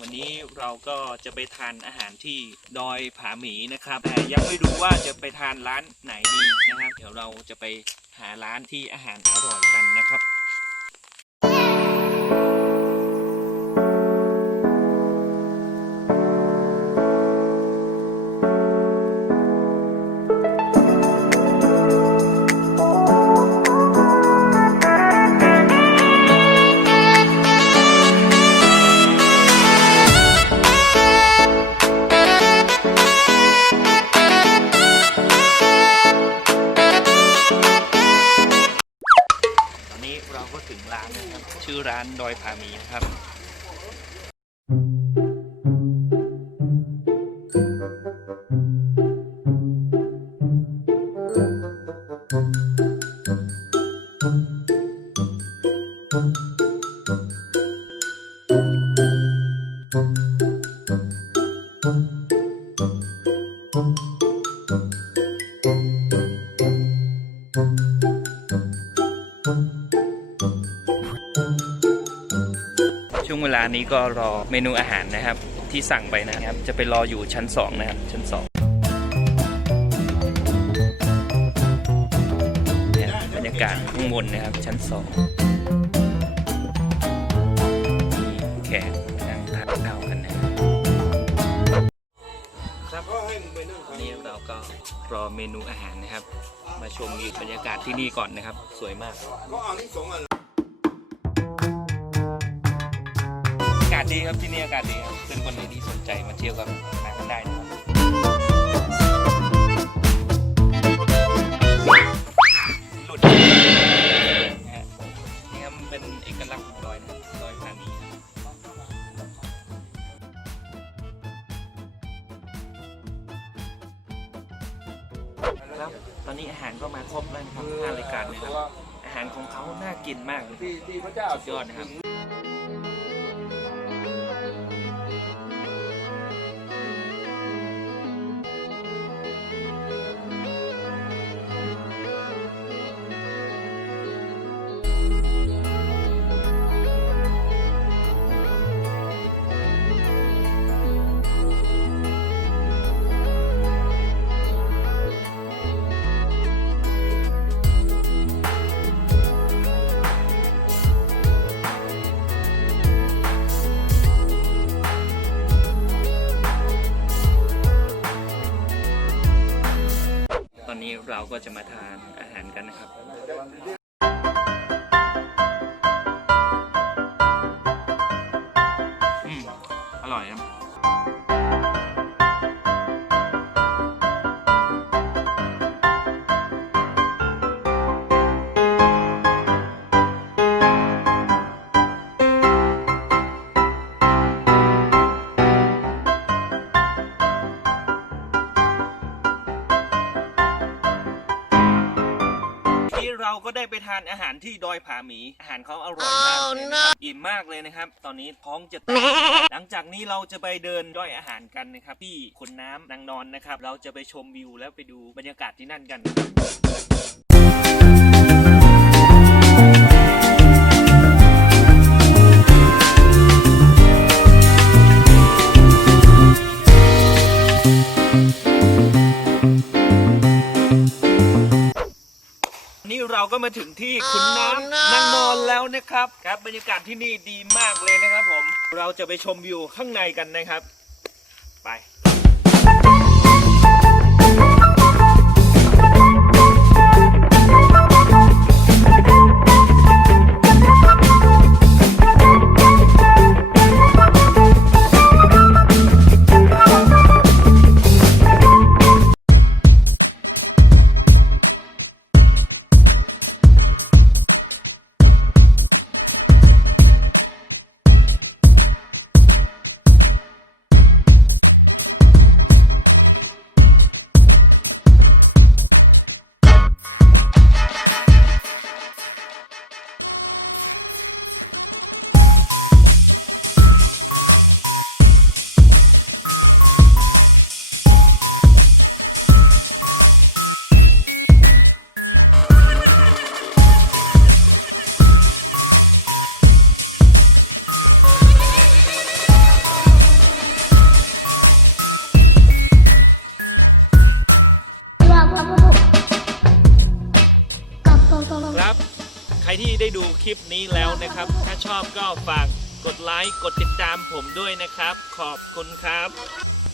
วันนี้เราก็จะไปทานอาหารที่ดอยผาหมีนะครับ แต่ยังไม่รู้ว่าจะไปทานร้านไหนดีนะครับ เดี๋ยวเราจะไปหาร้านที่อาหารอร่อยกันนะครับ ชื่อร้านดอยผาหมีนะครับ ช่วงเวลานี้ก็รอเมนูอาหารนะครับ ที่สั่งไปนะครับ จะไปรออยู่ชั้น 2 นะครับ ชั้น 2เนี่ยบรรยากาศข้างบนนะครับ ชั้น2มีแขกนั่งทานข้าวกันนะครับครับวันนี้เราก็รอเมนูอาหารนะครับ มาชมวิวบรรยากาศที่นี่ก่อนนะครับ สวยมากากาศดีครับที่นี่อากาศดีครับเป็นคนไหนที่สนใจมาเที่ยวกับมากันได้นะครับหลุดนะฮะนี่ครับมันเป็นเอกลักษณ์ของดอยนะดอยผาหมีครับตอนนี้อาหารก็มาครบแล้วนะครับห้ารายการนะครับ อาหารของเขาน่ากินมากเลยสุดยอดนะครับต เราก็จะมาทานอาหารกันนะครับอืมอร่อยครับ ก็ได้ไปทานอาหารที่ดอยผาหมี อาหารเขาอร่อยมากเลยนะครับอิ่มมากเลยนะครับ ตอนนี้ท้องจะแตกหลังจากนี้เราจะไปเดินย่อยอาหารกันนะครับ ที่ขุนน้ำนางนอนนะครับ เราจะไปชมวิวแล้วไปดูบรรยากาศที่นั่นกันนี่เรา ก็มาถึงที่ขุนน้ำนางนอนแล้วนะครับครับ บรรยากาศที่นี่ดีมากเลยนะครับผม เราจะไปชมวิวข้างในกันนะครับ ไป ที่ได้ดูคลิปนี้แล้วนะครับ ถ้าชอบก็ฝากกดไลค์ กดติดตามผมด้วยนะครับ ขอบคุณครับ